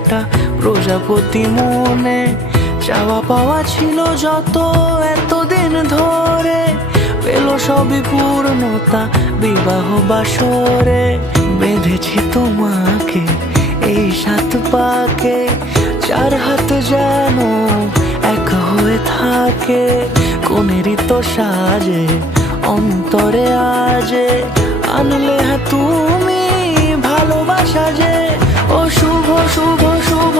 ফোঁটা প্রজাপতি মনে। চাওয়া পাওয়া ছিল যত এতদিন ধরে, পেল সবই পূর্ণতা বিবাহ বাসরে। বেঁধেছি তোমাকে এই 7 পাকে, 4 হাত যেন এক হয়ে থাকে। কোনেরই তো সাজে অন্তরে আজে, আনলে হ্যাঁ তুমি ভালোবাসা যে। ও শুভ শুভ শুভ